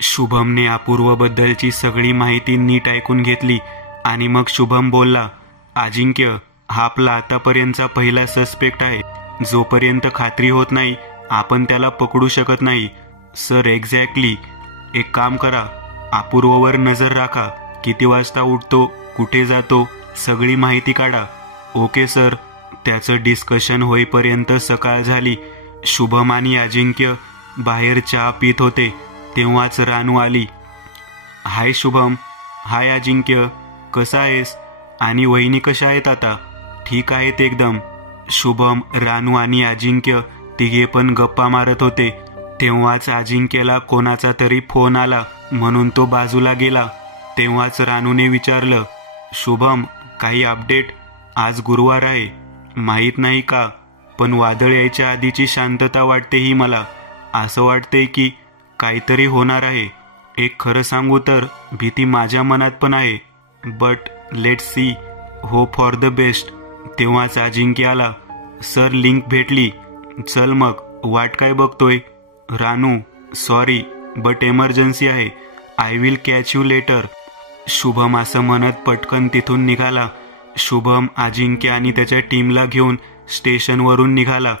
शुभमने अपूर्वबद्दलची सगळी माहिती नीट ऐकून घेतली आणि मग शुभम बोलला, अजिंक्य हा आपला आतापर्यंतचा पहिला सस्पेक्ट आहे. जोपर्यंत खात्री होत नाही आपण त्याला पकडू शकत नाही. Sir exactly. एक काम करा, अपूर्ववर नजर राखा. किती वाजता उठतो, कुठे जातो, सगळी माहिती काढा. Okay sir. त्याचं डिस्कशन होईपर्यंत सकाळ झाली. शुभम आणि अजिंक्य बाहेर चहा पित होते तेव्हाच रानू आली. हाय शुभम. हाय अजिंक्य. कसा आहेस? आणि वहिनी कशा आहेत आता? ठीक आहेत एकदम. शुभम, रानू आणि अजिंक्य तिघे पण गप्पा मारत होते तेव्हाच अजिंक्यला कोणाचा तरी फोन आला म्हणून तो बाजूला गेला. तेव्हाच रानूने विचारलं, शुभम काही अपडेट? आज गुरुवार आहे, माहीत नाही का, पण वादळ यायच्या आधीची शांतता वाटते ही मला. असं वाटतंय की काहीतरी होणार आहे. एक खरं सांगू तर भीती माझ्या मनात पण आहे. But let's see, hope for the best. तेव्हाच अजिंक्य आला. सर लिंक भेटली. चल मग, वाट काय बघतोय? रानू, सॉरी बट एमर्जन्सी आहे. I will catch you later. Shubham असं म्हणत पटकन तिथून निघाला. शुभम अजिंक्य आणि त्याच्या टीमला घेऊन स्टेशनवरून निघाला.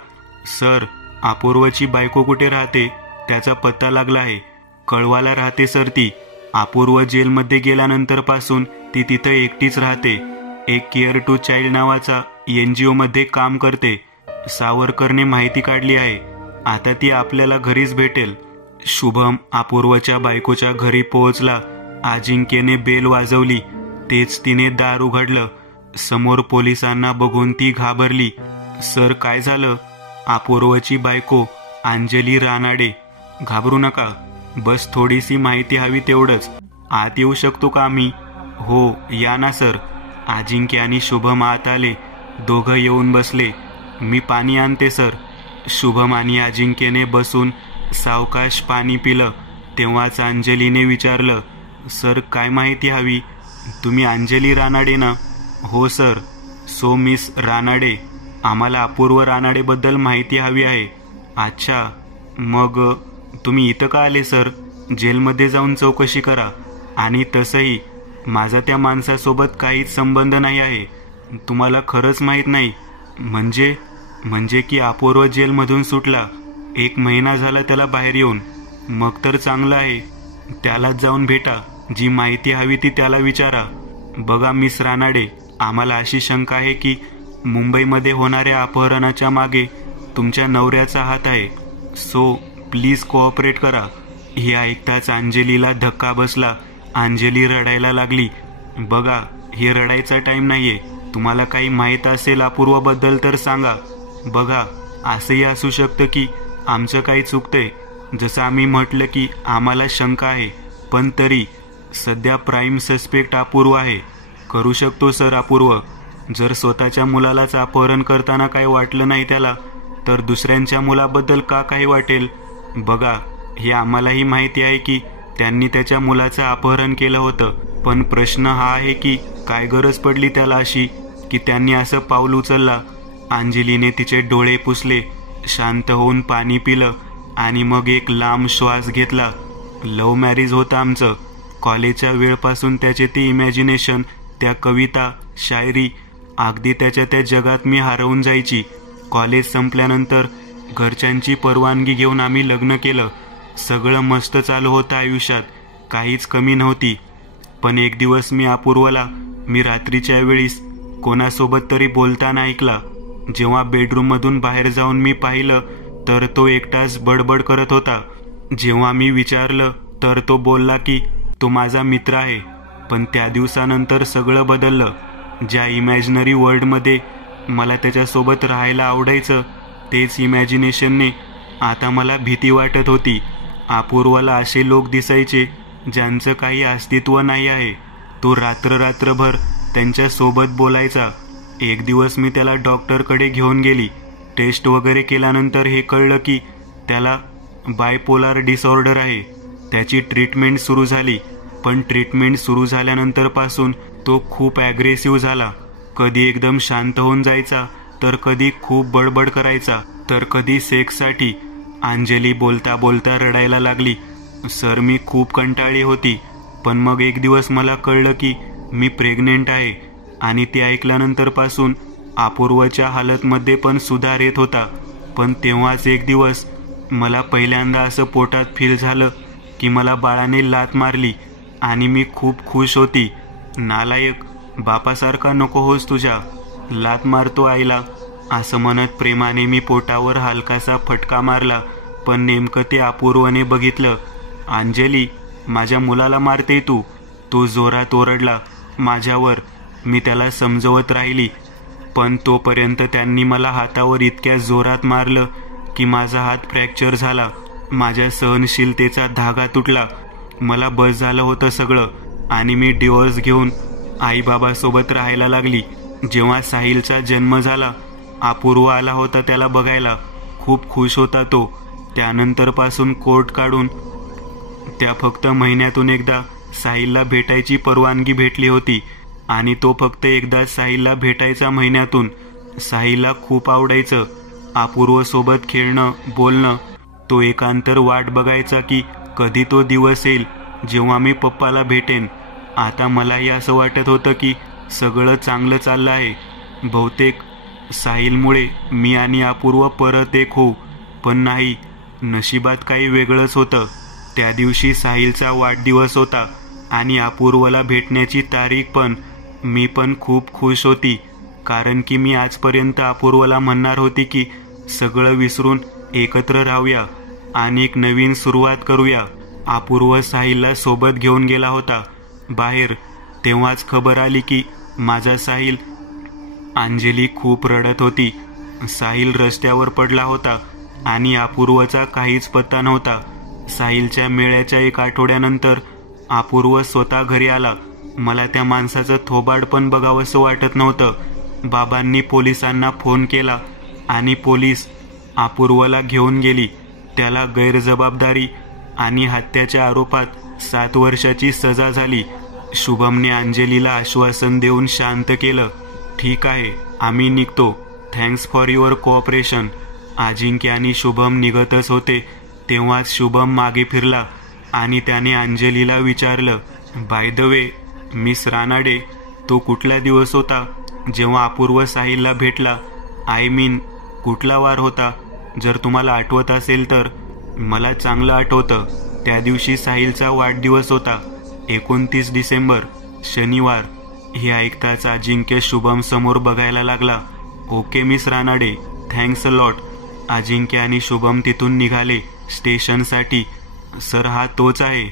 सर, अपूर्वची बायको कुठे राहते? त्याचा पत्ता लागला आहे. कळवाला राहते सर ती. अपूर्व जेलमध्ये गेल्यानंतर पासून ती तिथं एकटीच राहते. एक केअर टू चाइल्ड नावाचा NGO मध्ये काम करते. सावरकरने माहिती काढली आहे. आता ती आपल्याला घरीच भेटेल. शुभम अपूर्वच्या बायकोच्या घरी पोहोचला. अजिंक्यने बेल वाजवली. तेच तिने दार उघडलं. समोर पोलिसांना बघून ती घाबरली. सर काय झालं? अपूर्वची बायको अंजली रानाडे. घाबरू नका, बस थोडीशी माहिती हवी तेवढंच. आत येऊ शकतो का आम्ही? हो या ना सर. अजिंक्य आणि शुभम आत आले. दोघं येऊन बसले. मी पाणी आणते सर. शुभम आणि अजिंक्यने बसून सावकाश पाणी पिलं. तेव्हाच अंजलीने विचारलं, सर काय माहिती हवी? तुम्ही अंजली रानाडे ना? हो सर. सो मिस रानाडे, आम्हाला अपूर्व रानाडेबद्दल माहिती हवी आहे. अच्छा, मग तुम्ही इथं का आले सर? जेलमध्ये जाऊन चौकशी करा. आणि तसंही माझा त्या माणसासोबत काहीच संबंध नाही आहे. तुम्हाला खरंच माहीत नाही? म्हणजे की अपूर्व जेलमधून सुटला. 1 महिना झाला त्याला बाहेर येऊन. मग तर चांगलं आहे. त्यालाच जाऊन भेटा. जी माहिती हवी ती त्याला विचारा. बघा मिस रानाडे, आम्हाला अशी शंका आहे की मुंबईमध्ये होणाऱ्या अपहरणाच्या मागे तुमच्या नवऱ्याचा हात आहे. सो प्लीज कोऑपरेट करा. हे ऐकताच अंजलीला धक्का बसला. अंजली रडायला लागली. बघा, हे रडायचा टाइम नाहीये. तुम्हाला काही माहीत असेल अपूर्वबद्दल तर सांगा. बघा, असंही असू शकतं की आमचं काही चुकतंय. जसं आम्ही म्हटलं की आम्हाला शंका आहे, पण तरी सध्या प्राईम सस्पेक्ट अपूर्व आहे. करू शकतो सर अपूर्व. जर स्वतःच्या मुलालाच अपहरण करताना काही वाटलं नाही त्याला, तर दुसऱ्यांच्या मुलाबद्दल का काही वाटेल? बघा, हे आम्हालाही माहिती आहे की त्यांनी त्याच्या मुलाचं अपहरण केलं होतं. पण प्रश्न हा आहे की काय गरज पडली त्याला अशी की त्यांनी असं पाऊल उचलला. अंजलीने तिचे डोळे पुसले, शांत होऊन पाणी पिलं आणि मग एक लांब श्वास घेतला. लव्ह मॅरेज होतं आमचं. कॉलेजच्या वेळपासून त्याचे ती इमॅजिनेशन, त्या कविता, शायरी, अगदी त्याच्या त्या जगात मी हरवून जायची. कॉलेज संपल्यानंतर घरच्यांची परवानगी घेऊन आम्ही लग्न केलं. सगळं मस्त चालू होतं आयुष्यात, काहीच कमी नव्हती. पण एक दिवस मी अपूर्वला रात्रीच्या वेळीस कोणासोबत तरी बोलताना ऐकला. जेव्हा बेडरूममधून बाहेर जाऊन मी पाहिलं तर तो एकटाच बडबड करत होता. जेव्हा मी विचारलं तर तो बोलला की तो माझा मित्र आहे. पण त्या दिवसानंतर सगळं बदललं. ज्या इमॅजिनरी वर्ल्डमध्ये मला त्याच्यासोबत राहायला आवडायचं, तेच इमॅजिनेशनने आता मला भीती वाटत होती. अपूर्वाला असे लोक दिसायचे ज्यांचं काही अस्तित्व नाही आहे. तो रात्रभर त्यांच्यासोबत बोलायचा. एक दिवस मी त्याला डॉक्टरकडे घेऊन गेली. टेस्ट वगैरे केल्यानंतर हे कळलं की त्याला बायपोलार डिसऑर्डर आहे. त्याची ट्रीटमेंट सुरू झाली. पण ट्रीटमेंट सुरू झाल्यानंतर पासून तो खूप ॲग्रेसिव्ह झाला. कधी एकदम शांत होऊन जायचा, तर कधी खूप बडबड करायचा, तर कधी सेक्ससाठी. अंजली बोलता बोलता रडायला लागली. सर मी खूप कंटाळली होती, पण मग एक दिवस मला कळलं की मी प्रेग्नेंट आहे आणि ते ऐकल्यानंतर पासून अपूर्वच्या हालतमध्ये पण सुधार येत होता. पण तेव्हाच एक दिवस मला पहिल्यांदा असं पोटात फील झालं की मला बाळाने लाथ मारली आणि मी खूप खुश होती. नालायक, बापासारखा नको होस तुझ्या, लाथ मारतो आईला, असं म्हणत प्रेमाने मी पोटावर हलकासा फटका मारला. पण नेमकं ते अपूर्वने बघितलं. अंजली, माझ्या मुलाला मारते तू. तो जोरात ओरडला माझ्यावर. मी त्याला समजवत राहिली, पण तोपर्यंत त्यांनी मला हातावर इतक्या जोरात मारलं की माझा हात फ्रॅक्चर झाला. माझ्या सहनशीलतेचा धागा तुटला. मला बस झालं होतं सगळं आणि मी डिवोर्स घेऊन आईबाबासोबत राहायला लागली. जेव्हा साहिलचा जन्म झाला, अपूर्व आला होता त्याला बघायला. खूप खुश होता तो. त्यानंतरपासून कोर्ट काढून त्या फक्त महिन्यातून एकदा साहिलला भेटायची परवानगी भेटली होती आणि तो फक्त एकदा साहिलला भेटायचा महिन्यातून. साहिलला खूप आवडायचं अपूर्वसोबत खेळणं, बोलणं. तो एकांतर वाट बघायचा की कधी तो दिवस येईल जेव्हा मी पप्पाला भेटेन. आता मलाही असं वाटत होतं की सगळं चांगलं चाललं आहे. बहुतेक साहिलमुळे मी आणि अपूर्व परत एक होऊ. पण नाही, नशिबात काही वेगळंच होतं. त्या दिवशी साहिलचा वाढदिवस होता आणि अपूर्वला भेटण्याची तारीख पण. मी पण खूप खुश होती, कारण की मी आजपर्यंत अपूर्वला म्हणणार होती की सगळं विसरून एकत्र राहूया आणि एक नवीन सुरुवात करूया. अपूर्व साहिलला सोबत घेऊन गेला होता बाहेर. तेव्हाच खबर आली की माझा साहिल. अंजली खूप रडत होती. साहिल रस्त्यावर पडला होता आणि अपूर्वचा काहीच पत्ता नव्हता. साहिलच्या मेळ्याच्या 1 आठवड्यानंतर अपूर्व स्वतः घरी आला. मला त्या माणसाचं थोबाड पण बघावंसं वाटत नव्हतं. बाबांनी पोलिसांना फोन केला आणि पोलीस अपूर्वला घेऊन गेली. त्याला गैरजबाबदारी आणि हत्येच्या आरोपात 7 वर्षाची सजा झाली. शुभमने अंजलीला आश्वासन देऊन शांत केलं. ठीक आहे, आम्ही निघतो. Thanks for your cooperation. Ajinkya आणि शुभम निघतच होते तेव्हाच शुभम मागे फिरला आणि त्याने अंजलीला विचारलं, by the way miss Ranade, तो कुठला दिवस होता जेव्हा अपूर्व साहिलला भेटला? आय मीन कुठला वार होता? जर तुम्हाला आठवत असेल तर. मला चांगलं आठवतं. त्या दिवशी साहिलचा वाढदिवस होता, 29 डिसेंबर, शनिवार. हे ऐकताच अजिंक्य शुभम समोर बघायला लागला. Okay miss Ranade, thanks a lot. Ajinkya आणि शुभम तिथून निघाले स्टेशनसाठी. सर हा तोच आहे.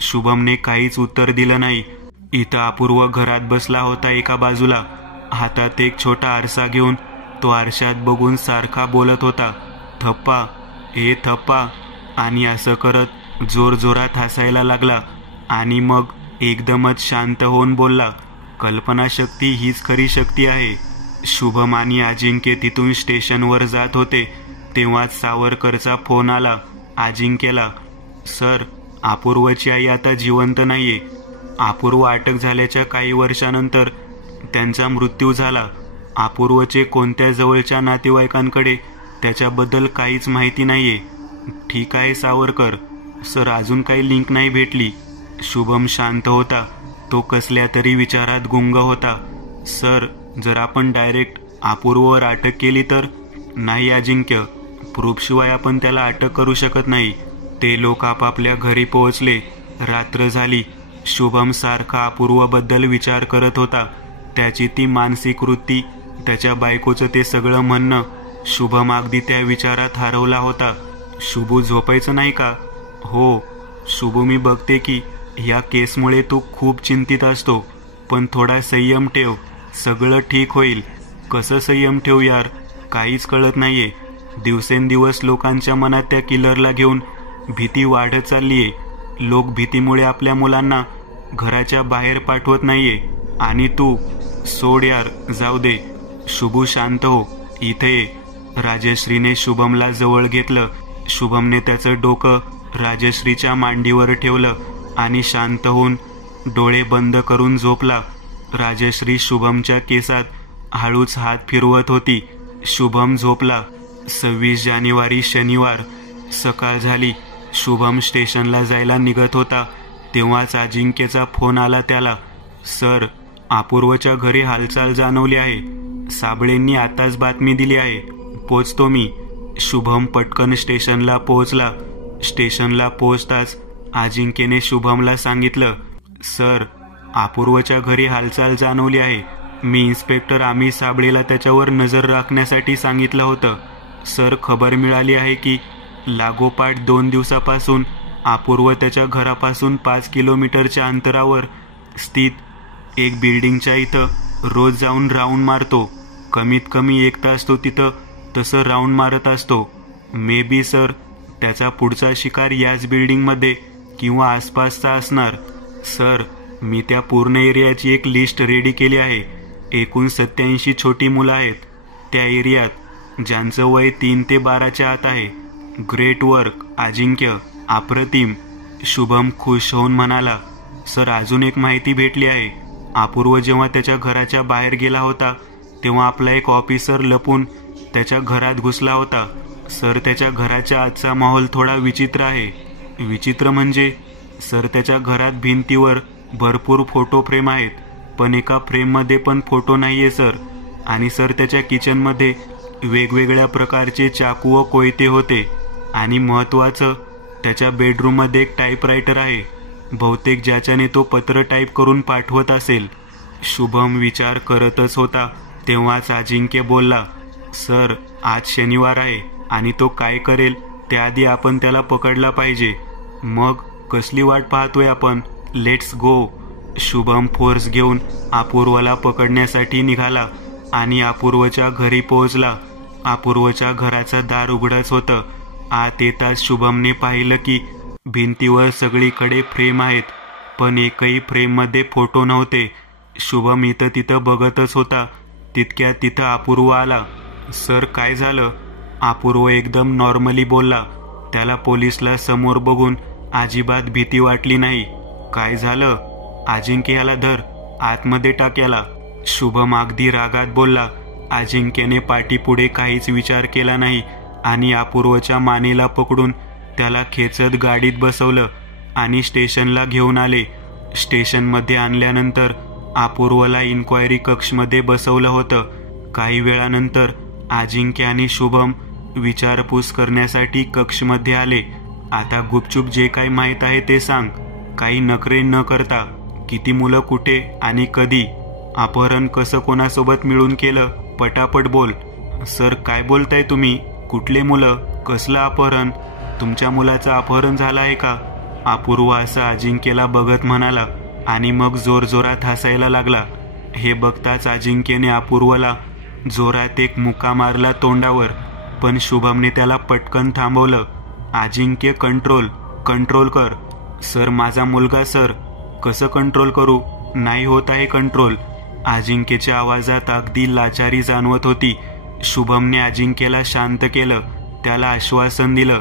शुभमने काहीच उत्तर दिलं नाही. इथं अपूर्व घरात बसला होता एका बाजूला, हातात एक छोटा आरसा घेऊन. तो आरशात बघून सारखा बोलत होता, थप्पा ए थप्पा, आणि असं करत जोरजोरात हसायला लागला. आणि मग एकदमच शांत होऊन बोलला, कल्पनाशक्ती हीच खरी शक्ती आहे. शुभम आणि अजिंक्य तिथून स्टेशनवर जात होते तेव्हाच सावरकरचा फोन आला अजिंक्यला. सर, अपूर्वची आई आता जिवंत नाहीये. अपूर्व अटक झाल्याच्या काही वर्षानंतर त्यांचा मृत्यू झाला. अपूर्वचे कोणत्या जवळच्या नातेवाईकांकडे त्याच्याबद्दल काहीच माहिती नाहीये. ठीक आहे सावरकर. सर, अजून काही लिंक नाही भेटली. शुभम शांत होता. तो कसल्या तरी विचारात गुंग होता. सर, जर आपण डायरेक्ट अपूर्ववर अटक केली तर? नाही अजिंक्य, प्रूफशिवाय आपण त्याला अटक करू शकत नाही. ते लोक आपापल्या घरी पोहोचले. रात्र झाली. शुभम सारखा अपूर्वबद्दल विचार करत होता. त्याची ती मानसिक वृत्ती, त्याच्या बायकोचं ते सगळं म्हणणं. शुभम अगदी त्या विचारात हरवला होता. शुभू, झोपायचं नाही का? हो शुभू, मी बघते की या केसमुळे तू खूप चिंतित असतो, पण थोडा संयम ठेव, सगळं ठीक होईल. कसं संयम ठेवू यार, काहीच कळत नाहीये. दिवसेंदिवस लोकांच्या मनात त्या किलरला घेऊन भीती वाढत चाललीये. लोक भीतीमुळे आपल्या मुलांना घराच्या बाहेर पाठवत नाहीये. आणि तू सोड यार, जाऊ दे. शुभू शांत हो, इथे ये. राजश्रीने शुभमला जवळ घेतलं. शुभमने त्याचं डोकं राजश्रीच्या मांडीवर ठेवलं आणि शांत होऊन डोळे बंद करून झोपला. राजश्री शुभमच्या केसात हळूच हात फिरवत होती. शुभम झोपला. 26 जानेवारी शनिवार. सकाळ झाली. शुभम स्टेशनला जायला निघत होता तेव्हाच अजिंक्यचा फोन आला त्याला. सर, अपूर्वच्या घरी हालचाल जाणवली आहे. साबळेंनी आताच बातमी दिली आहे. पोचतो मी. शुभम पटकन स्टेशनला पोहोचला. स्टेशनला पोहोचताच अजिंक्यने शुभमला सांगितलं, सर, अपूर्वच्या घरी हालचाल जाणवली आहे. मी इन्स्पेक्टर आम्ही साबळेला त्याच्यावर नजर राखण्यासाठी सांगितलं होतं. सर, खबर मिळाली आहे की लागोपाठ 2 दिवसापासून अपूर्व त्याच्या घरापासून 5 किलोमीटरच्या अंतरावर स्थित एक बिल्डिंगच्या इथं रोज जाऊन राऊंड मारतो. कमीत कमी 1 तास तो तिथं तसं राऊंड मारत असतो. मे बी सर, त्याचा पुढचा शिकार याच बिल्डिंगमध्ये किंवा आसपासचा असणार. सर, मी त्या पूर्ण एरियाची एक लिस्ट रेडी केली आहे. एकूण 87 छोटी मुलं आहेत त्या एरियात, ज्यांचं वय 3 ते 12च्या आत आहे. ग्रेट वर्क अजिंक्य, अप्रतिम. शुभम खुश होऊन म्हणाला, सर, अजून एक माहिती भेटली आहे. अपूर्व जेव्हा त्याच्या घराच्या बाहेर गेला होता तेव्हा आपला एक ऑफिसर लपून त्याच्या घरात घुसला होता. सर, त्याच्या घराच्या आजचा माहोल थोडा विचित्र आहे. विचित्र म्हणजे? सर, त्याच्या घरात भिंतीवर भरपूर फोटो फ्रेम आहेत, पण एका फ्रेममध्ये पण फोटो नाहीये सर. आणि सर, त्याच्या किचनमध्ये वेगवेगळ्या प्रकारचे चाकू व कोयते होते. आणि महत्त्वाचं, त्याच्या बेडरूममध्ये एक टाईपरायटर आहे, बहुतेक ज्याच्याने तो पत्र टाईप करून पाठवत असेल. शुभम विचार करतच होता तेव्हाच अजिंक्य बोलला, सर, आज शनिवार आहे आणि तो काय करेल त्याआधी आपण त्याला पकडला पाहिजे. मग कसली वाट पाहतोय आपण? Let's go. शुभम फोर्स घेऊन अपूर्वला पकडण्यासाठी निघाला आणि अपूर्वच्या घरी पोहोचला. अपूर्वच्या घराचं दार उघडच होतं. आत येताच शुभमने पाहिलं की भिंतीवर सगळीकडे फ्रेम आहेत, पण एकही फ्रेममध्ये फोटो नव्हते. शुभम इथं तिथं बघतच होता. तितक्यात तिथं अपूर्व आला. सर, काय झालं? अपूर्व एकदम नॉर्मली बोलला. त्याला पोलिसला समोर बघून अजिबात भीती वाटली नाही. काय झालं? अजिंक्य, याला धर, आतमध्ये टाक याला. शुभम अगदी रागात बोलला. अजिंक्यने पाठीपुढे काहीच विचार केला नाही आणि अपूर्वच्या मानेला पकडून त्याला खेचत गाडीत बसवलं आणि स्टेशनला घेऊन आले. स्टेशनमध्ये आणल्यानंतर अपूर्वला इन्क्वायरी कक्षमध्ये बसवलं होतं. काही वेळानंतर अजिंक्य आणि शुभम विचारपूस करण्यासाठी कक्षमध्ये आले. आता गुपचूप जे काही माहीत आहे ते सांग, काही नखरे न करता. किती मुलं, कुठे आणि कधी? अपहरण कसं कोणासोबत मिळून केलं? पटापट बोल. सर, काय बोलताय तुम्ही? कुठले मुलं? कसलं अपहरण? तुमच्या मुलाचं अपहरण झालं आहे का? अपूर्व असं अजिंक्यला बघत म्हणाला आणि मग जोरजोरात हसायला लागला. हे बघताच अजिंक्यने अपूर्वला जोरात एक मुका मारला तोंडावर, पण शुभमने त्याला पटकन थांबवलं. अजिंक्य, कंट्रोल कर. सर, माझा मुलगा. सर, कसं कंट्रोल करू? नाही होत आहे कंट्रोल. अजिंक्यच्या आवाजात अगदी लाचारी जाणवत होती. शुभमने अजिंक्यला शांत केलं. त्याला आश्वासन दिलं,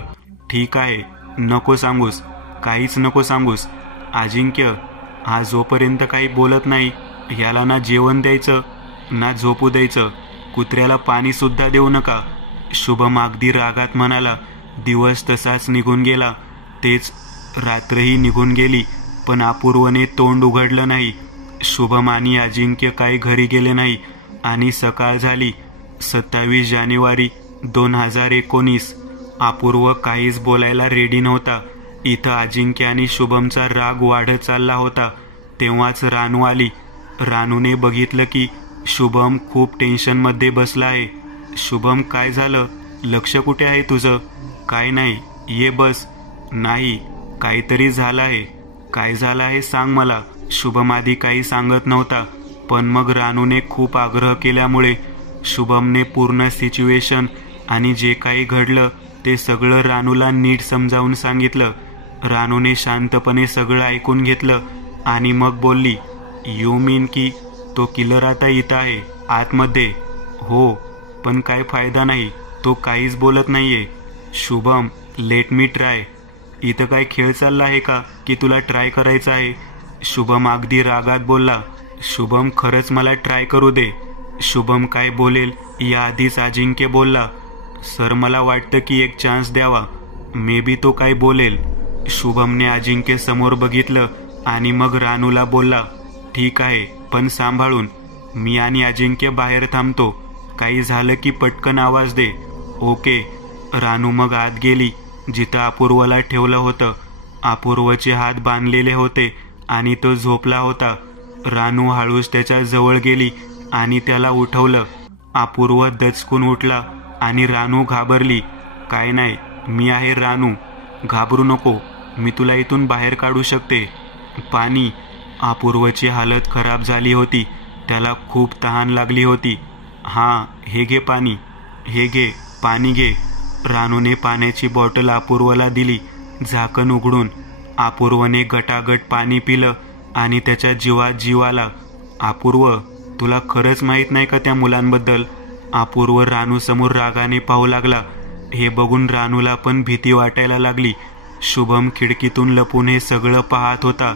ठीक आहे, नको सांगूस, काहीच नको सांगूस. अजिंक्य, हा जोपर्यंत काही बोलत नाही याला ना जेवण द्यायचं ना झोपू द्यायचं. कुत्र्याला पाणी सुद्धा देऊ नका. शुभम अगदी रागात म्हणाला. दिवस तसाच निघून गेला. तेच रात्रही निघून गेली, पण अपूर्वने तोंड उघडलं नाही. शुभम आणि अजिंक्य काही घरी गेले नाही आणि सकाळ झाली. 27 जानेवारी 2019. अपूर्व काहीच बोलायला रेडी नव्हता. इथं अजिंक्य आणि शुभमचा राग वाढत चालला होता. तेव्हाच रानू आली. रानूने बघितलं की शुभम खूप टेन्शनमध्ये बसला आहे. शुभम, काय झालं? लक्ष कुठे आहे तुझं? काय नाही, ये बस. नाही, काहीतरी झालं आहे. काय झालं आहे सांग मला. शुभम आधी काही सांगत नव्हता, पण मग रानूने खूप आग्रह केल्यामुळे शुभमने पूर्ण सिच्युएशन आणि जे काही घडलं ते सगळं रानूला नीट समजावून सांगितलं. रानूने शांतपणे सगळं ऐकून घेतलं आणि मग बोलली, यू मीन की तो किलर आता इथं आहे आतमध्ये? हो, पण काय फायदा नाही, तो काहीच बोलत नाहीये. Shubham, let me try. इथं काय खेळ चालला आहे का की तुला ट्राय करायचं आहे? शुभम अगदी रागात बोलला. शुभम, खरंच मला ट्राय करू दे. शुभम काय बोलेल याआधीच अजिंक्य बोलला, सर, मला वाटतं की एक चान्स द्यावा. मे बी तो काय बोलेल. शुभमने अजिंक्य समोर बघितलं आणि मग रानूला बोलला, ठीक आहे पण सांभाळून. मी आणि अजिंक्य बाहेर थांबतो. काही झालं की पटकन आवाज दे. ओके. रानू मग आत गेली जिथं अपूर्वला ठेवलं होतं. अपूर्वचे हात बांधलेले होते आणि तो झोपला होता. रानू हळूच त्याच्या जवळ गेली आणि त्याला उठवलं. अपूर्व दचकून उठला आणि रानू घाबरली. काय नाही, मी आहे रानू, घाबरू नको, मी तुला इथून बाहेर काढू शकते. पाणी. अपूर्वची हालत खराब झाली होती. त्याला खूप तहान लागली होती. हां, हे घे पाणी, हे घे पाणी घे. रानूने पाण्याची बॉटल अपूर्वला दिली. झाकण उघडून अपूर्वने गटागट पाणी पिलं आणि त्याच्या जीवात जीव आला. अपूर्व, तुला खरंच माहीत नाही का त्या मुलांबद्दल? अपूर्व रानू समोर रागाने पाहू लागला. हे बघून रानूला पण भीती वाटायला लागली. शुभम खिडकीतून लपून हे सगळं पाहत होता.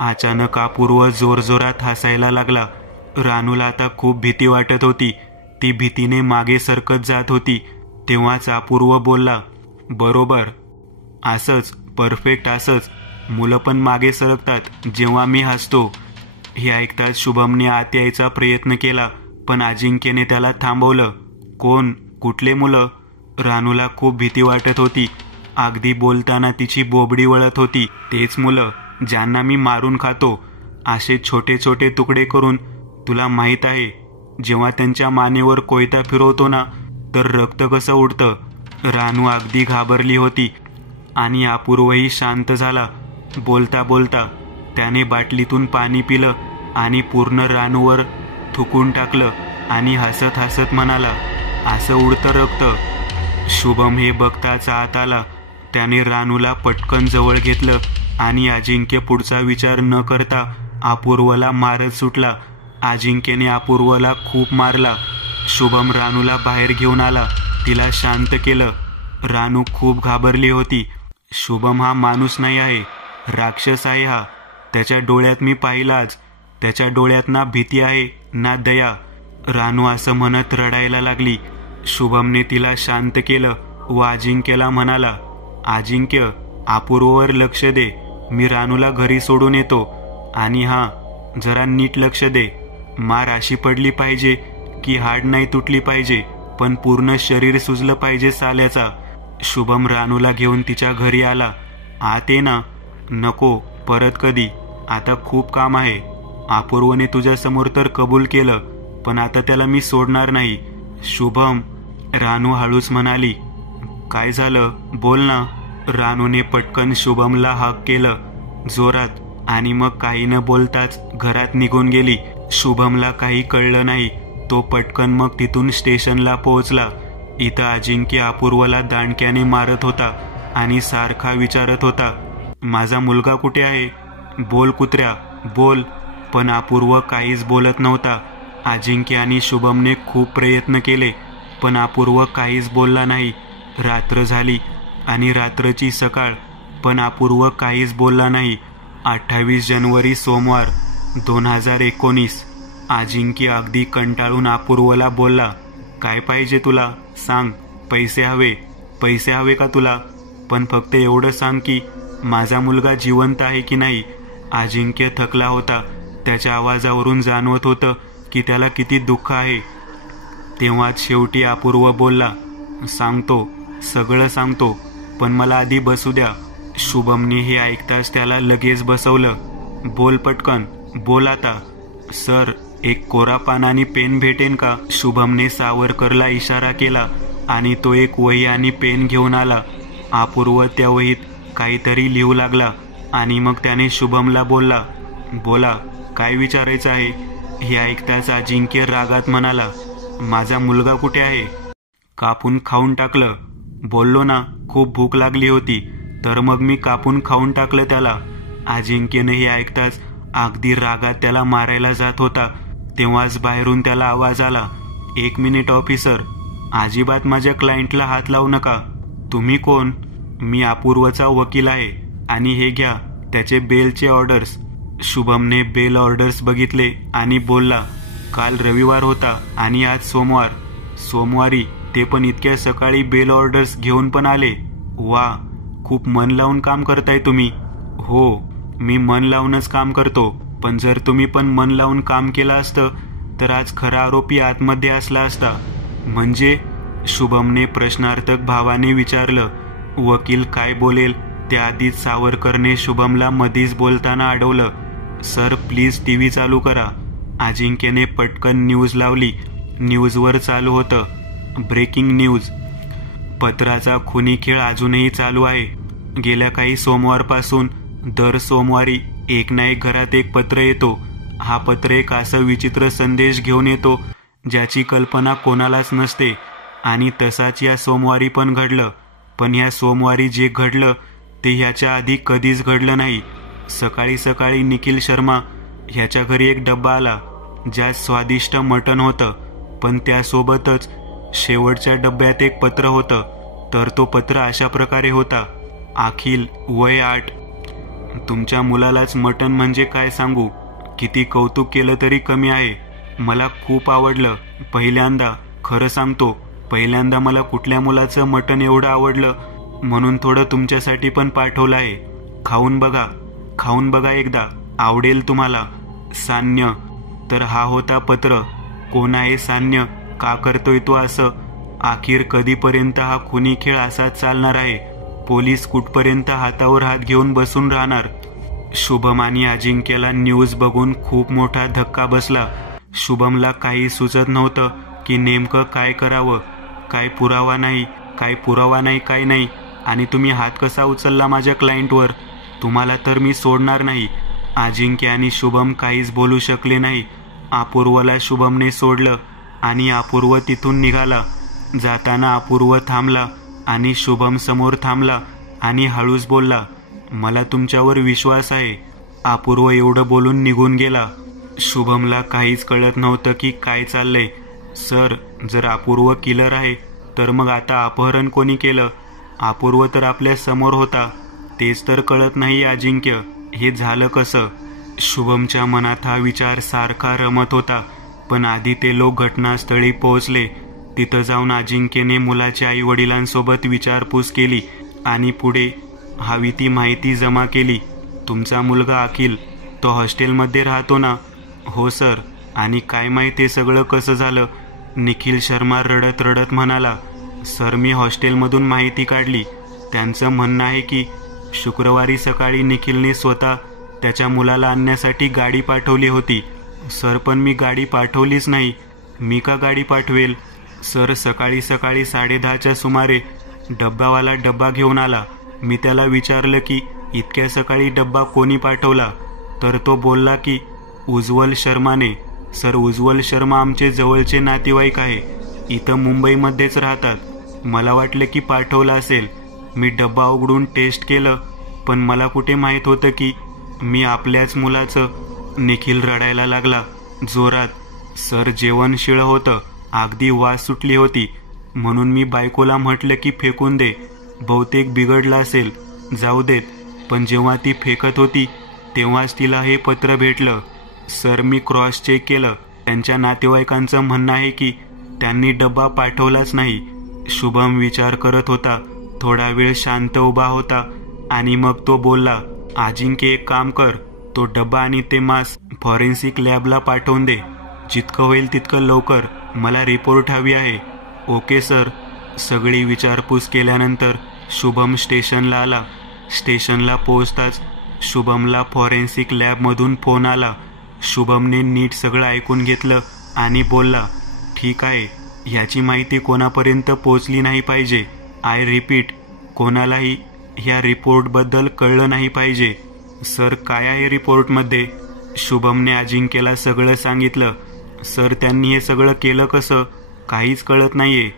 अचानक अपूर्व जोरजोरात हसायला लागला. रानूला आता खूप भीती वाटत होती. ती भीतीने मागे सरकत जात होती. तेव्हाच अपूर्व बोलला, बरोबर, असंच, परफेक्ट असंच. मुलं पण मागे सरकतात जेव्हा मी हसतो. हे ऐकताच शुभमने आत यायचा प्रयत्न केला पण अजिंक्यने त्याला थांबवलं. कोण? कुठले मुलं? रानूला खूप भीती वाटत होती. अगदी बोलताना तिची बोबडी वळत होती. तेच मुलं ज्यांना मी मारून खातो, असे छोटे छोटे तुकडे करून. तुला माहीत आहे, जेव्हा त्यांच्या मानेवर कोयता फिरवतो ना तर रक्त कसं उडतं. रानू अगदी घाबरली होती आणि अपूर्वही शांत झाला. बोलता बोलता त्याने बाटलीतून पाणी पिलं आणि पूर्ण रानूवर थुकून टाकलं आणि हसत हसत म्हणाला, असं उडतं रक्त. शुभम हे बघताच आत आला. त्याने रानूला पटकन जवळ घेतलं आणि अजिंक्य पुढचा विचार न करता अपूर्वला मारत सुटला. अजिंक्यने अपूर्वला खूप मारला. शुभम रानूला बाहेर घेऊन आला. तिला शांत केलं. रानू खूप घाबरली होती. शुभम हा माणूस नाही आहे, राक्षस आहे हा. त्याच्या डोळ्यात मी पाहिलाच. त्याच्या डोळ्यात ना भीती आहे ना दया. रानू असं म्हणत रडायला लागली. शुभमने तिला शांत केलं व अजिंक्यला म्हणाला, अजिंक्य, अपूर्ववर लक्ष दे. मी रानूला घरी सोडून येतो. आणि हां, जरा नीट लक्ष दे. मार अशी पडली पाहिजे की हाड नाही तुटली पाहिजे, पण पूर्ण शरीर सुजलं पाहिजे साल्याचा. शुभम रानूला घेऊन तिच्या घरी आला. आत ये ना. नको, परत कधी, आता खूप काम आहे. अपूर्वने तुझ्यासमोर तर कबूल केलं, पण आता त्याला मी सोडणार नाही. शुभम, रानू हळूच म्हणाली. काय झालं, बोल ना. रानूने पटकन शुभमला हाक केलं जोरात आणि मग काही न बोलताच घरात निघून गेली. शुभमला काही कळलं नाही. तो पटकन मग तिथून स्टेशनला पोहोचला. इथं अजिंक्य अपूर्वला दांडक्याने मारत होता आणि सारखा विचारत होता, माझा मुलगा कुठे आहे? बोल कुत्र्या, बोल. पण अपूर्व काहीच बोलत नव्हता. अजिंक्य आणि शुभमने खूप प्रयत्न केले पण अपूर्व काहीच बोलला नाही. रात्र झाली आणि रात्रची सकाळ, पण अपूर्व काहीच बोलला नाही. 28 जानेवारी सोमवार 2019. अजिंक्य अगदी कंटाळून अपूर्वला बोलला, काय पाहिजे तुला? सांग. पैसे हवे? पैसे हवे का तुला? पण फक्त एवढं सांग की माझा मुलगा जिवंत आहे की नाही. अजिंक्य थकला होता. त्याच्या आवाजावरून जाणवत होतं की त्याला किती दुःख आहे. तेव्हाच शेवटी अपूर्व बोलला, सांगतो, सगळं सांगतो, पण मला आधी बसू द्या. शुभमने हे ऐकताच त्याला लगेच बसवलं. बोल पटकन, बोल आता. सर, एक कोरा पान आणि पेन भेटेन का? शुभमने सावरकरला इशारा केला आणि तो एक वही आणि पेन घेऊन आला. अपूर्व त्या वहीत काहीतरी लिहू लागला आणि मग त्याने शुभमला बोलला, बोला, काय विचारायचं आहे? हे ऐकताच अजिंक्य रागात म्हणाला, माझा मुलगा कुठे आहे? कापून खाऊन टाकलं. बोललो ना, खूप भूक लागली होती, तर मग मी कापून खाऊन टाकलं त्याला. अजिंक्यने हे ऐकताच अगदी रागात त्याला मारायला जात होता. तेव्हाच बाहेरून त्याला आवाज आला, 1 मिनिट ऑफिसर, अजिबात माझ्या क्लायंटला हात लावू नका. तुम्ही कोण? मी अपूर्वचा वकील आहे आणि हे घ्या त्याचे बेलचे ऑर्डर्स. शुभमने बेल ऑर्डर्स बघितले आणि बोलला, काल रविवार होता आणि आज सोमवार. सोमवारी, ते पण इतक्या सकाळी बेल ऑर्डर्स घेऊन पण आले? वा, खूप मन लावून काम करताय तुम्ही. हो, मी मन लावूनच काम करतो, पण जर तुम्ही पण मन लावून काम केलं असतं तर आज खरा आरोपी आतमध्ये असला असता. म्हणजे? शुभमने प्रश्नार्थक भावाने विचारलं. वकील काय बोलेल त्याआधीच सावरकरने शुभमला मधीच बोलताना अडवलं. सर प्लीज टीव्ही चालू करा. अजिंक्यने पटकन न्यूज लावली. न्यूजवर चालू होतं, ब्रेकिंग न्यूज. पत्राचा खुनी खेळ अजूनही चालू आहे. गेल्या काही सोमवारपासून दर सोमवारी एक ना एक घरात एक पत्र येतो. हा पत्र एक असा विचित्र संदेश घेऊन येतो ज्याची कल्पना कोणालाच नसते. आणि तसाच या सोमवारी पण घडलं. पण या सोमवारी जे घडलं ते ह्याच्या आधी कधीच घडलं नाही. सकाळी सकाळी निखिल शर्मा ह्याच्या घरी एक डब्बा आला ज्यात स्वादिष्ट मटण होतं, पण त्यासोबतच शेवटच्या डब्यात एक पत्र होतं. तर तो पत्र अशा प्रकारे होता. अखिल, वय 8. तुमच्या मुलालाच मटण म्हणजे काय सांगू. किती कौतुक केलं तरी कमी आहे. मला खूप आवडलं. पहिल्यांदा, खरं सांगतो, पहिल्यांदा मला कुठल्या मुलाचं मटण एवढं आवडलं म्हणून थोडं तुमच्यासाठी पण पाठवलं आहे. खाऊन बघा एकदा, आवडेल तुम्हाला. सान्य. तर हा होता पत्र. कोण आहे सान्य? का करतोय तो असं? अखेर कधीपर्यंत हा खुनी खेळ असाच चालणार आहे? पोलीस कुठपर्यंत हातावर हात घेऊन बसून राहणार? शुभम आणि अजिंक्यला न्यूज बघून खूप मोठा धक्का बसला. शुभमला काही सुचत नव्हतं की नेमकं काय करावं. काय पुरावा नाही, काय नाही. आणि तुम्ही हात कसा उचलला माझ्या क्लायंटवर? तुम्हाला तर मी सोडणार नाही. अजिंक्य आणि शुभम काहीच बोलू शकले नाही. अपूर्वला शुभमने सोडलं आणि अपूर्व तिथून निघाला. जाताना अपूर्व थांबला आणि शुभम समोर थांबला आणि हळूच बोलला, मला तुमच्यावर विश्वास आहे. अपूर्व एवढं बोलून निघून गेला. शुभमला काहीच कळत नव्हतं की काय चाललंय. सर, जर अपूर्व किलर आहे तर मग आता अपहरण कोणी केलं? अपूर्व तर आपल्या समोर होता. तेच तर कळत नाही अजिंक्य. हे झालं कसं? शुभमच्या मनात हा विचार सारखा रमत होता. पण आधी ते लोक घटनास्थळी पोहोचले. तिथं जाऊन अजिंक्यने मुलाच्या आई वडिलांसोबत विचारपूस केली आणि पुढे हवी ती माहिती जमा केली. तुमचा मुलगा अखिल, तो हॉस्टेलमध्ये राहतो ना? हो सर. आणि काय माहिती हे सगळं कसं झालं? निखिल शर्मा रडत रडत म्हणाला. सर, मी हॉस्टेलमधून माहिती काढली. त्यांचं म्हणणं आहे की शुक्रवारी सकाळी निखिलने स्वतः त्याच्या मुलाला आणण्यासाठी गाडी पाठवली होती. सर, पण मी गाडी पाठवलीच नाही. मी का गाडी पाठवेल? सर, सकाळी 10:30च्या सुमारे डब्बावाला डब्बा घेऊन आला. मी त्याला विचारलं की इतक्या सकाळी डब्बा कोणी पाठवला? तर तो बोलला की उज्ज्वल शर्माने. सर, उज्ज्वल शर्मा आमचे जवळचे नातेवाईक आहे. इथं मुंबईमध्येच राहतात. मला वाटलं की पाठवलं असेल. मी डब्बा उघडून टेस्ट केलं, पण मला कुठे माहीत होतं की मी आपल्याच मुलाचं. निखिल रडायला लागला जोरात. सर, जेवण शिळं होतं. अगदी वास सुटली होती. म्हणून मी बायकोला म्हटलं की फेकून दे. बहुतेक बिघडलं असेल, जाऊ देत. पण जेव्हा ती फेकत होती तेव्हाच तिला हे पत्र भेटलं. सर, मी क्रॉस चेक केलं. त्यांच्या नातेवाईकांचं म्हणणं आहे की त्यांनी डब्बा पाठवलाच नाही. शुभम विचार करत होता. थोडा वेळ शांत उभा होता आणि मग तो बोलला, अजिंक्य, एक काम कर. तो डब्बा आणि ते मांस फॉरेन्सिक लॅबला पाठवून दे. जितकं होईल तितकं लवकर. मला रिपोर्ट हवी आहे. Okay sir. सगळी विचारपूस केल्यानंतर शुभम स्टेशनला आला. स्टेशनला पोहोचताच शुभमला फॉरेन्सिक लॅबमधून फोन आला. शुभमने नीट सगळं ऐकून घेतलं आणि बोलला, ठीक आहे. ह्याची माहिती कोणापर्यंत पोचली नाही पाहिजे. आय रिपीट, कोणालाही ह्या रिपोर्टबद्दल कळलं नाही पाहिजे. सर, काय आहे रिपोर्टमध्ये? शुभमने अजिंक्यला सगळं सांगितलं. सर, त्यांनी हे सगळं केलं कसं? काहीच कळत नाहीये.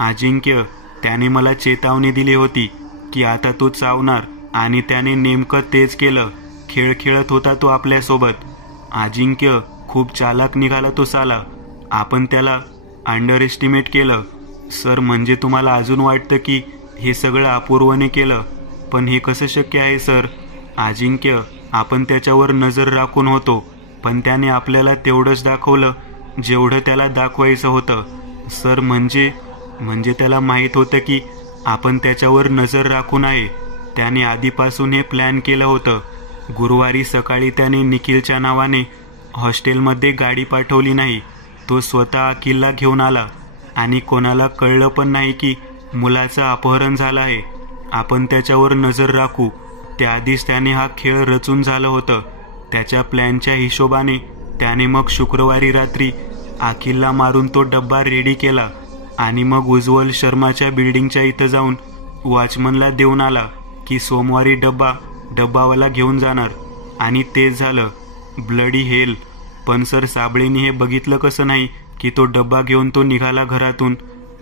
अजिंक्य, त्याने मला चेतावणी दिली होती की आता तो चावणार आणि त्याने नेमकं तेच केलं. खेळ खेळत होता तो आपल्यासोबत. अजिंक्य, खूप चालाक निघाला तो साला. आपण त्याला अंडर एस्टिमेट केलं. सर, म्हणजे तुम्हाला अजून वाटतं की हे सगळं अपूर्वने केलं? पण हे कसं शक्य आहे सर? अजिंक्य, आपण त्याच्यावर नजर राखून होतो, पण त्याने आपल्याला तेवढंच दाखवलं जेवढं त्याला दाखवायचं होतं. सर, म्हणजे त्याला माहीत होतं की आपण त्याच्यावर नजर राखून आहे. त्याने आधीपासून हे प्लॅन केलं होतं. गुरुवारी सकाळी त्याने निखिलच्या नावाने हॉस्टेलमध्ये गाडी पाठवली नाही. तो स्वतः अखिलला घेऊन आला आणि कोणाला कळलं पण नाही की मुलाचं अपहरण झालं आहे. आपण त्याच्यावर नजर राखू. त्याआधीच त्याने हा खेळ रचून झालं होतं. त्याच्या प्लॅनच्या हिशोबाने त्याने मग शुक्रवारी रात्री अखिलला मारून तो डब्बा रेडी केला आणि मग उज्ज्वल शर्माच्या बिल्डिंगच्या इथं जाऊन वॉचमनला देऊन आला की सोमवारी डब्बावाला घेऊन जाणार. आणि तेच झालं. Bloody hell. पण सर, साबळेनी हे बघितलं कसं नाही की तो डब्बा घेऊन तो निघाला घरातून?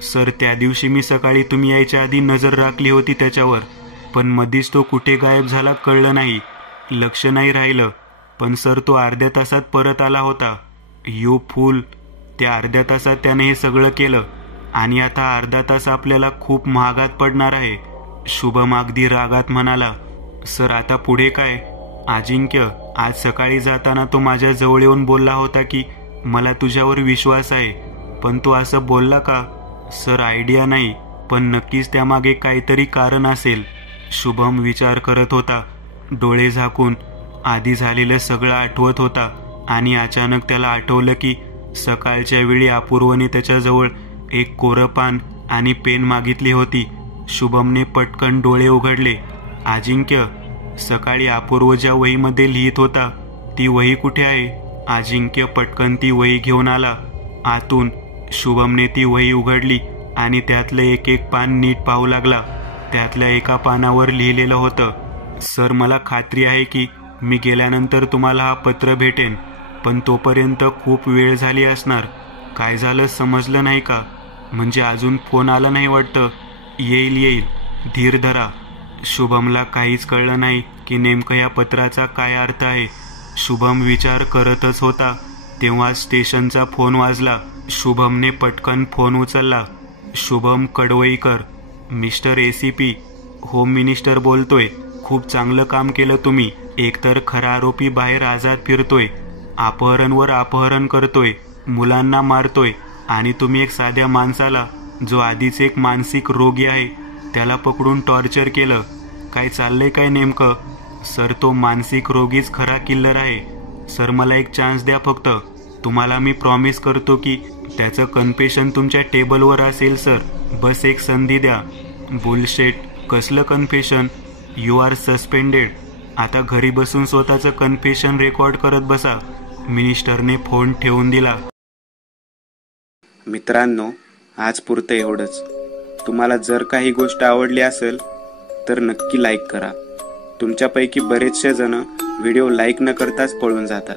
सर, त्या दिवशी मी सकाळी तुम्ही यायच्या आधी नजर राखली होती त्याच्यावर, पण मधीच तो कुठे गायब झाला कळलं नाही, लक्ष नाही राहिलं. पण सर, तो अर्ध्या तासात परत आला होता. You fool. त्या अर्ध्या तासात त्याने हे सगळं केलं आणि आता अर्धा तास आपल्याला खूप महागात पडणार आहे. शुभम अगदी रागात म्हणाला. सर, आता पुढे काय? अजिंक्य, आज सकाळी जाताना तो माझ्या जवळ येऊन बोलला होता की मला तुझ्यावर विश्वास आहे. पण तो असं बोलला का? सर, आयडिया नाही, पण नक्कीच त्यामागे काहीतरी कारण असेल. शुभम विचार करत होता, डोळे झाकून. आधी झालेलं सगळं आठवत होता आणि अचानक त्याला आठवलं की सकाळच्या वेळी अपूर्वने त्याच्याजवळ एक कोरं पान आणि पेन मागितली होती. शुभमने पटकन डोळे उघडले. अजिंक्य, सकाळी अपूर्व ज्या वहीमध्ये लिहित होता ती वही कुठे आहे? अजिंक्य पटकन ती वही घेऊन आला आतून. शुभमने ती वही उघडली आणि त्यातलं एक एक पान नीट पाहू लागला. त्यातल्या एका पानावर लिहिलेलं होतं, सर, मला खात्री आहे की मी गेल्यानंतर तुम्हाला हा पत्र भेटेन, पण तोपर्यंत खूप वेळ झाली असणार. काय झालं समजलं नाही का? म्हणजे अजून फोन आला नाही वाटतं. येईल, धीर धरा. शुभमला काहीच कळलं नाही की नेमकं या पत्राचा काय अर्थ आहे. शुभम विचार करतच होता तेव्हा स्टेशनचा फोन वाजला. शुभमने पटकन फोन उचलला. Shubham Kadvaikar. Mister ACP, home minister बोलतोय. खूप चांगलं काम केलं तुम्ही. एकतर खरा आरोपी बाहेर आझाद फिरतोय, अपहरणवर अपहरण करतोय, मुलांना मारतोय, आणि तुम्ही एक साध्या माणसाला, जो आधीच एक मानसिक रोगी आहे, त्याला पकडून टॉर्चर केलं. काय चाललंय काय नेमकं? सर, तो मानसिक रोगीच खरा किल्लर आहे. सर, मला एक चान्स द्या फक्त. तुम्हाला मी प्रॉमिस करतो की त्याचं कन्फेशन तुमच्या टेबलवर असेल सर. बस एक संधी द्या. बुलशेट. कसलं कन्फेशन? You R suspended. आता घरी बसून स्वतःचं कन्फेशन रेकॉर्ड करत बसा. मिनिस्टरने फोन ठेवून दिला. मित्रांनो, आज पुरतं एवढंच. तुम्हाला जर काही गोष्ट आवडली असेल तर नक्की लाईक करा. तुमच्यापैकी बरेचसे जण व्हिडिओ लाईक न करताच पळून जातात,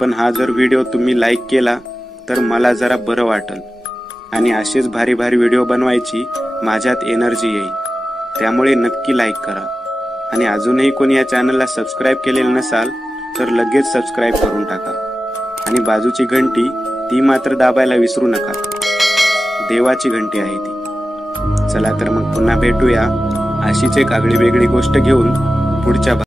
पण हा जर व्हिडिओ तुम्ही लाईक केला तर मला जरा बरं वाटेल आणि असेच भारी भारी व्हिडिओ बनवायची माझ्यात एनर्जी येईल. त्यामुळे नक्की लाईक करा. आणि अजूनही कोणी या चॅनलला सबस्क्राईब केलेलं नसाल तर लगेच सबस्क्राईब करून टाका. आणि बाजूची घंटी ती मात्र दाबायला विसरू नका. देवाची घंटी आहे ती. चला तर मग पुन्हा भेटूया अशीच एक आगळी वेगळी गोष्ट घेऊन पुढच्या